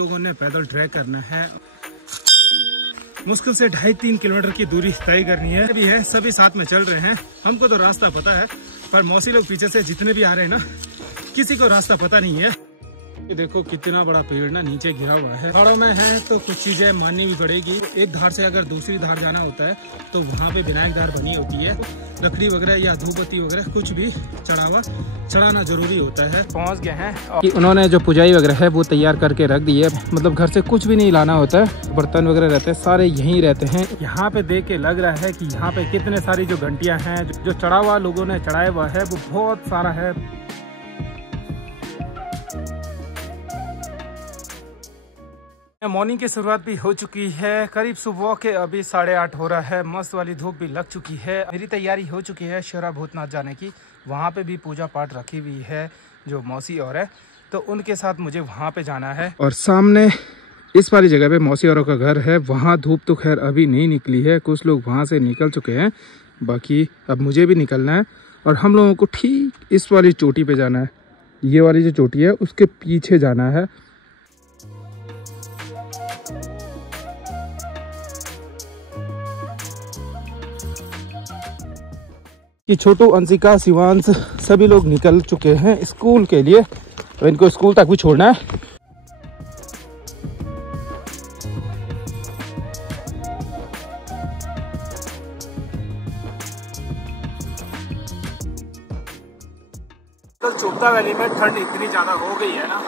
लोगों ने पैदल ट्रैक करना है। मुश्किल से 2.5-3 किलोमीटर की दूरी तय करनी है। भी है सभी साथ में चल रहे हैं। हमको तो रास्ता पता है, पर मौसी लोग पीछे से जितने भी आ रहे हैं ना, किसी को रास्ता पता नहीं है। ये देखो कितना बड़ा पेड़ ना नीचे गिरा हुआ है। पहाड़ों में है तो कुछ चीजें माननी भी पड़ेगी। एक धार से अगर दूसरी धार जाना होता है तो वहाँ पे विनायक धार बनी होती है। लकड़ी वगैरह या धूपबत्ती वगैरह कुछ भी चढ़ाना जरूरी होता है। पहुँच गए हैं कि उन्होंने जो पुजाई वगैरह है वो तैयार करके रख दी है। मतलब घर से कुछ भी नहीं लाना होता है, बर्तन वगैरह रहते हैं सारे यहीं रहते हैं। यहाँ पे देख के लग रहा है कि यहाँ पे कितने सारी जो घंटियाँ हैं जो चढ़ावा लोगों ने चढ़ाया हुआ है वो बहुत सारा है। मॉर्निंग की शुरुआत भी हो चुकी है। करीब सुबह के अभी 8:30 हो रहा है। मस्त वाली धूप भी लग चुकी है। मेरी तैयारी हो चुकी है शेरा भूतनाथ जाने की। वहाँ पे भी पूजा पाठ रखी हुई है जो मौसी और है, तो उनके साथ मुझे वहाँ पे जाना है। और सामने इस वाली जगह पे मौसी औरों का घर है। वहाँ धूप तो खैर अभी नहीं निकली है, कुछ लोग वहाँ से निकल चुके हैं, बाकी अब मुझे भी निकलना है। और हम लोगों को ठीक इस वाली चोटी पे जाना है। ये वाली जो चोटी है उसके पीछे जाना है। कि छोटू, अंशिका, शिवांश सभी लोग निकल चुके हैं स्कूल के लिए। तो इनको स्कूल तक भी छोड़ना है। तो चोपता वैली में ठंड इतनी ज्यादा हो गई है ना,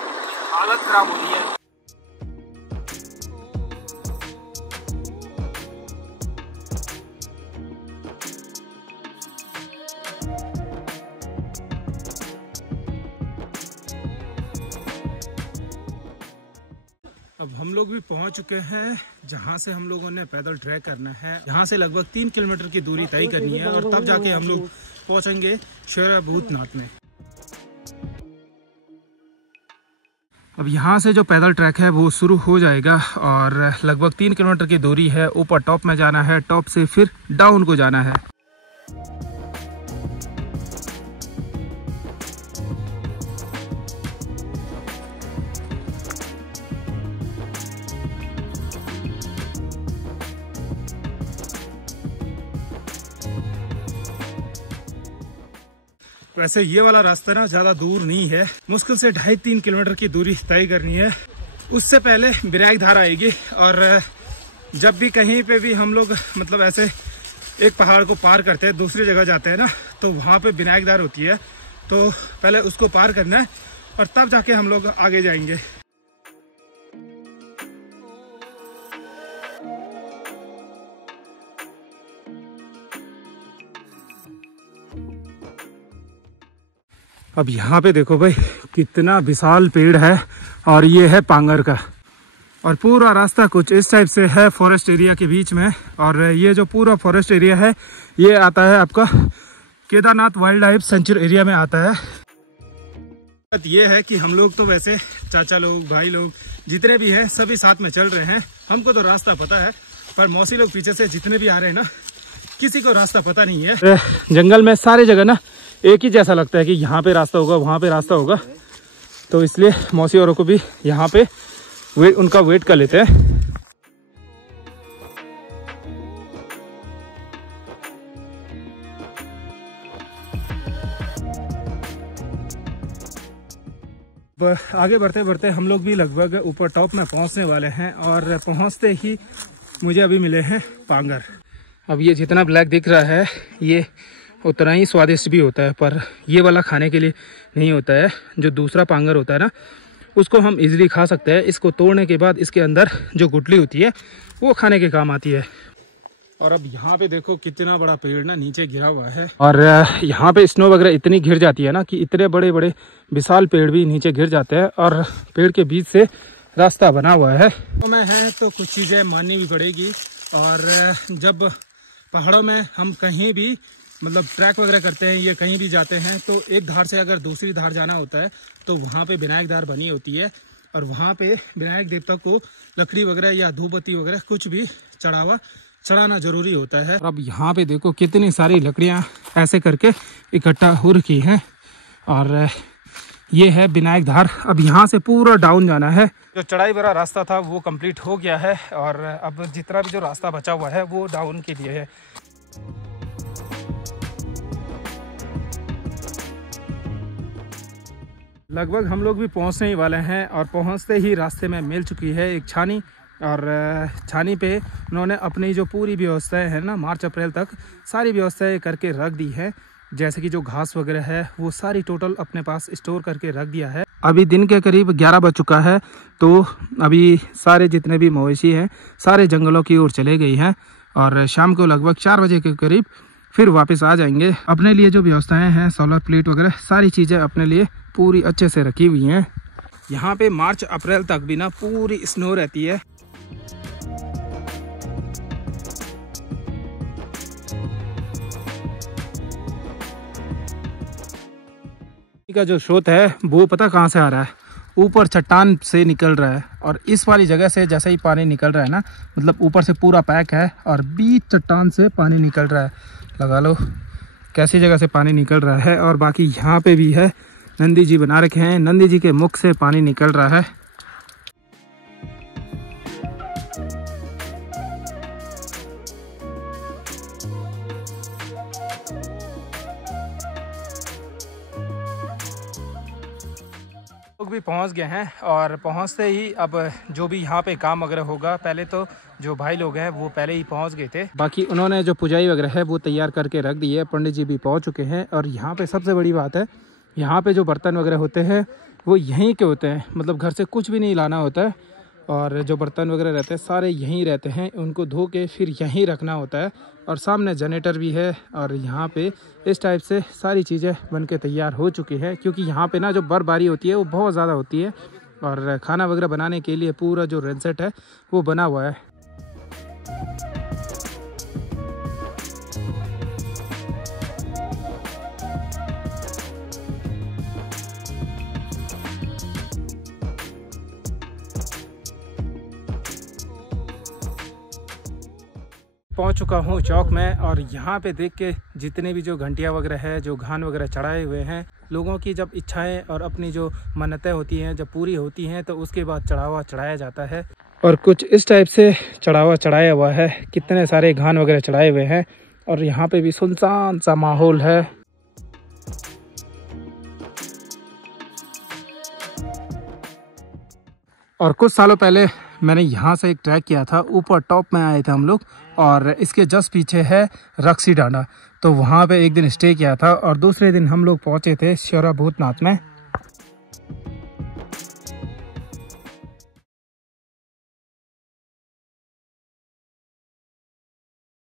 हालत खराब हो रही है। अब हम लोग भी पहुंच चुके हैं जहां से हम लोगों ने पैदल ट्रैक करना है। यहाँ से लगभग 3 किलोमीटर की दूरी तय करनी है और तब जाके हम लोग पहुंचेंगे शेरा भूतनाथ में। अब यहाँ से जो पैदल ट्रैक है वो शुरू हो जाएगा और लगभग 3 किलोमीटर की दूरी है। ऊपर टॉप में जाना है, टॉप से फिर डाउन को जाना है। वैसे ये वाला रास्ता ना ज्यादा दूर नहीं है, मुश्किल से 2.5-3 किलोमीटर की दूरी तय करनी है। उससे पहले विनायक धार आएगी। और जब भी कहीं पे भी हम लोग मतलब ऐसे एक पहाड़ को पार करते हैं, दूसरी जगह जाते हैं ना, तो वहाँ पे विनायक धार होती है। तो पहले उसको पार करना है और तब जाके हम लोग आगे जाएंगे। अब यहाँ पे देखो भाई कितना विशाल पेड़ है और ये है पांगर का। और पूरा रास्ता कुछ इस टाइप से है फॉरेस्ट एरिया के बीच में। और ये जो पूरा फॉरेस्ट एरिया है ये आता है आपका Kedarnath wild life sanctuary area में आता है। ये है कि हम लोग तो वैसे चाचा लोग, भाई लोग जितने भी हैं सभी साथ में चल रहे हैं। हमको तो रास्ता पता है, पर मौसी लोग पीछे से जितने भी आ रहे हैं ना, किसी को रास्ता पता नहीं है। जंगल में सारी जगह ना एक ही जैसा लगता है कि यहाँ पे रास्ता होगा, वहाँ पे रास्ता होगा। तो इसलिए मौसी औरों को भी यहाँ पे उनका वेट कर लेते हैं। आगे बढ़ते बढ़ते हम लोग भी लगभग ऊपर टॉप में पहुँचने वाले हैं। और पहुँचते ही मुझे अभी मिले हैं पांगर। अब ये जितना ब्लैक दिख रहा है ये उतना ही स्वादिष्ट भी होता है, पर ये वाला खाने के लिए नहीं होता है। जो दूसरा पांगर होता है ना, उसको हम इजीली खा सकते हैं। इसको तोड़ने के बाद इसके अंदर जो गुठली होती है वो खाने के काम आती है। और अब यहाँ पे देखो कितना बड़ा पेड़ ना नीचे गिरा हुआ है। और यहाँ पे स्नो वगैरह इतनी गिर जाती है ना कि इतने बड़े बड़े विशाल पेड़ भी नीचे गिर जाते हैं। और पेड़ के बीच से रास्ता बना हुआ है। में है तो कुछ चीज़ें माननी भी पड़ेगी। और जब पहाड़ों में हम कहीं भी मतलब ट्रैक वगैरह करते हैं या कहीं भी जाते हैं, तो एक धार से अगर दूसरी धार जाना होता है तो वहाँ पे विनायक धार बनी होती है। और वहाँ पे विनायक देवता को लकड़ी वगैरह या धूपबत्ती वगैरह कुछ भी चढ़ाना जरूरी होता है। अब यहाँ पे देखो कितनी सारी लकड़ियाँ ऐसे करके इकट्ठा हो रखी हैं। और ये है विनायक धार। अब यहाँ से पूरा डाउन जाना है। जो चढ़ाई भरा रास्ता था वो कंप्लीट हो गया है और अब जितना भी जो रास्ता बचा हुआ है वो डाउन के लिए है। लगभग हम लोग भी पहुँचने ही वाले हैं और पहुँचते ही रास्ते में मिल चुकी है एक छानी। और छानी पे उन्होंने अपनी जो पूरी व्यवस्थाएं हैं ना, मार्च अप्रैल तक सारी व्यवस्थाएं करके रख दी है। जैसे कि जो घास वगैरह है वो सारी टोटल अपने पास स्टोर करके रख दिया है। अभी दिन के करीब 11 बज चुका है, तो अभी सारे जितने भी मवेशी हैं सारे जंगलों की ओर चले गई हैं और शाम को लगभग 4 बजे के करीब फिर वापस आ जाएंगे। अपने लिए जो व्यवस्थाएं हैं, सोलर प्लेट वगैरह सारी चीज़ें अपने लिए पूरी अच्छे से रखी हुई हैं। यहाँ पे मार्च अप्रैल तक भी ना पूरी स्नो रहती है। का जो स्रोत है वो पता कहाँ से आ रहा है, ऊपर चट्टान से निकल रहा है। और इस वाली जगह से जैसे ही पानी निकल रहा है ना, मतलब ऊपर से पूरा पैक है और बीच चट्टान से पानी निकल रहा है। लगा लो कैसी जगह से पानी निकल रहा है। और बाकी यहाँ पे भी है, नंदी जी बना रखे हैं, नंदी जी के मुख से पानी निकल रहा है। लोग भी पहुंच गए हैं और पहुंचते ही अब जो भी यहाँ पे काम वगैरह होगा, पहले तो जो भाई लोग हैं वो पहले ही पहुंच गए थे। बाकी उन्होंने जो पुजाई वगैरह है वो तैयार करके रख दी है। पंडित जी भी पहुंच चुके हैं। और यहाँ पे सबसे बड़ी बात है, यहाँ पे जो बर्तन वगैरह होते हैं वो यहीं के होते हैं, मतलब घर से कुछ भी नहीं लाना होता है। और जो बर्तन वगैरह रहते हैं सारे यहीं रहते हैं, उनको धो के फिर यहीं रखना होता है। और सामने जनरेटर भी है और यहाँ पे इस टाइप से सारी चीज़ें बन के तैयार हो चुकी है। क्योंकि यहाँ पे ना जो बर्फबारी होती है वो बहुत ज़्यादा होती है और खाना वगैरह बनाने के लिए पूरा जो रेंसेट है वो बना हुआ है। पहुंच चुका हूं चौक में और यहाँ पे देख के जितने भी जो घंटियाँ वगैरह है, जो घान वगैरह चढ़ाए हुए हैं, लोगों की जब इच्छाएं और अपनी जो मन्नतें होती हैं जब पूरी होती हैं तो उसके बाद चढ़ावा चढ़ाया जाता है। और कुछ इस टाइप से चढ़ावा चढ़ाया हुआ है, कितने सारे घान वगैरह चढ़ाए हुए हैं और यहाँ पे भी सुनसान सा माहौल है। और कुछ सालों पहले मैंने यहाँ से एक ट्रैक किया था, ऊपर टॉप में आए थे हम लोग और इसके जस्ट पीछे है रक्सी डांडा, तो वहाँ पे एक दिन स्टे किया था और दूसरे दिन हम लोग पहुँचे थे श्योरा भूतनाथ में।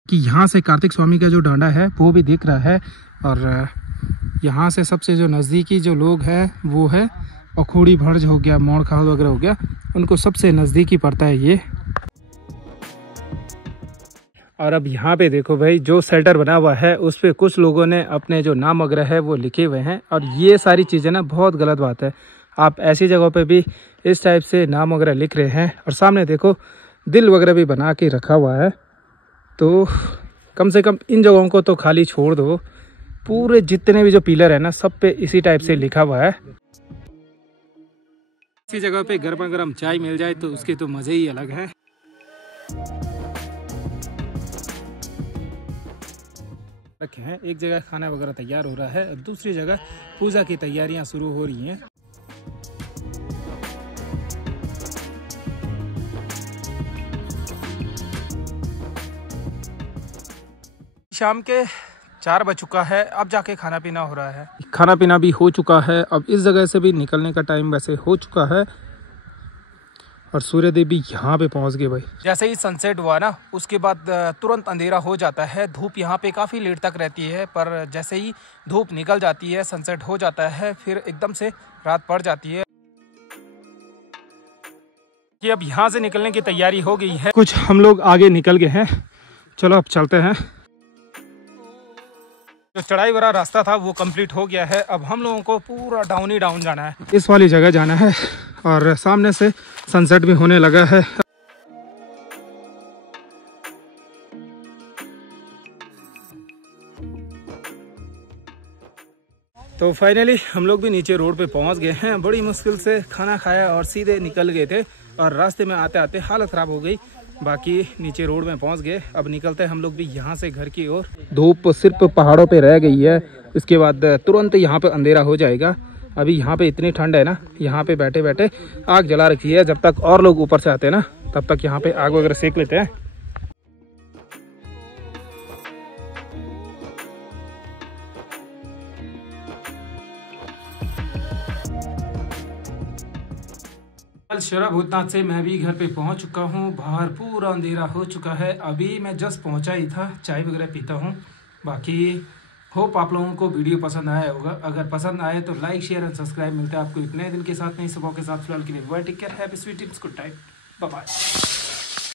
कि यहाँ से कार्तिक स्वामी का जो डांडा है वो भी दिख रहा है और यहाँ से सबसे जो नज़दीकी जो लोग हैं वो है अखोड़ी भर्ज हो गया, मोड़ खाल वगैरह हो गया, उनको सबसे नज़दीकी पड़ता है ये। और अब यहाँ पे देखो भाई, जो शेल्टर बना हुआ है उस पे कुछ लोगों ने अपने जो नाम वगैरह है वो लिखे हुए हैं और ये सारी चीज़ें ना बहुत गलत बात है। आप ऐसी जगहों पे भी इस टाइप से नाम वगैरह लिख रहे हैं और सामने देखो दिल वगैरह भी बना के रखा हुआ है, तो कम से कम इन जगहों को तो खाली छोड़ दो। पूरे जितने भी जो पिलर है ना सब पे इसी टाइप से लिखा हुआ है। इसी जगह पे गर्मा गर्म चाय मिल जाए तो उसके तो मज़े ही अलग है। रखे हैं एक जगह खाना वगैरह तैयार हो रहा है और दूसरी जगह पूजा की तैयारियां शुरू हो रही हैं। शाम के 4 बज चुका है, अब जाके खाना पीना हो रहा है। खाना पीना भी हो चुका है, अब इस जगह से भी निकलने का टाइम वैसे हो चुका है और सूर्यदेव भी यहाँ पे पहुँच गए भाई। जैसे ही सनसेट हुआ ना उसके बाद तुरंत अंधेरा हो जाता है। धूप यहाँ पे काफ़ी लेट तक रहती है, पर जैसे ही धूप निकल जाती है, सनसेट हो जाता है, फिर एकदम से रात पड़ जाती है। कि अब यहाँ से निकलने की तैयारी हो गई है, कुछ हम लोग आगे निकल गए हैं। चलो अब चलते हैं। जो चढ़ाई वाला रास्ता था वो कंप्लीट हो गया है, अब हम लोगों को पूरा डाउन ही डाउन जाना है, इस वाली जगह जाना है और सामने से सनसेट भी होने लगा है। तो फाइनली हम लोग भी नीचे रोड पे पहुंच गए हैं। बड़ी मुश्किल से खाना खाया और सीधे निकल गए थे और रास्ते में आते आते हालत ख़राब हो गई। बाकी नीचे रोड में पहुंच गए। अब निकलते हैं हम लोग भी यहाँ से घर की ओर। धूप सिर्फ पहाड़ों पे रह गई है, इसके बाद तुरंत यहाँ पे अंधेरा हो जाएगा। अभी यहाँ पे इतनी ठंड है ना, यहाँ पे बैठे बैठे आग जला रखी है। जब तक और लोग ऊपर से आते हैं ना, तब तक यहाँ पे आग वगैरह सेक लेते हैं। कल शराब भूतनाथ से मैं भी घर पे पहुंच चुका हूं। बाहर पूरा अंधेरा हो चुका है। अभी मैं जस्ट पहुंचा ही था, चाय वगैरह पीता हूं। बाकी होप आप लोगों को वीडियो पसंद आया होगा। अगर पसंद आए तो लाइक शेयर एंड सब्सक्राइब। मिलते हैं आपको एक नए दिन के साथ, नई सुबह के साथ। फिलहाल के लिए take care, happy sweet tips, good time, bye bye.